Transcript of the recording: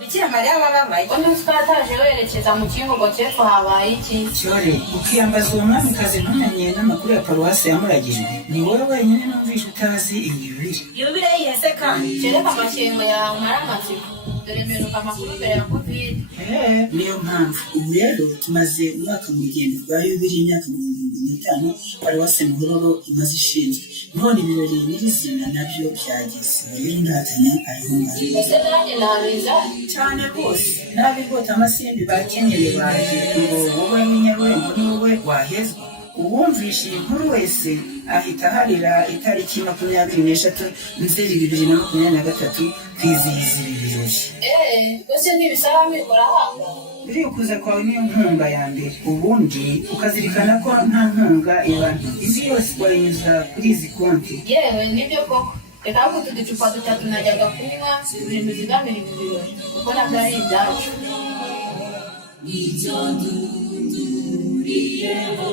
Bikira Mariya wababaye Undi twataje werekeza mu kivugo cy'epfo habaye iki? cyore ukiyambaza uwo mwamikazi ntumenye n'amakuru ya paruwasi ya Muragende ni wowe wenyine numvishe utazi iyi yubile. Yubile yihese kandi Kereka amakengo yawe umara amatsiko dore mperuka amakuru mbere ya covid. Niyo mpamvu ubu rero tumaze umwaka mu rugendo rwa yubile y'imyaka 75 paruwasi Muhororo imaze ishinzwe none ibirori nyirizina nabyo byageze rero ndatanya ayihungana Ese nanjye nabiza cyane rwose n'abigota amasimbi bakenyeye baje ngo wowe w'inyarurengo ni wowe wahezwa uwumvishe iyi nkuru wese ahita harira itariki 23 Nzeri 2023 kwizihiza ibi birori. Ese ntibisaba mikora hanga Birikuza kwawe niyo nkunga ya mbere ubundi ukazirikana ko nta nkunga ibantu izi yose wayinyuza kuri izi konti. yewe nibyo koko reka ko uducupa dutatu najyaga kunywa ibintu bigamira ibi birori kuko nabyo ari ibyacu. Nitonduriyeho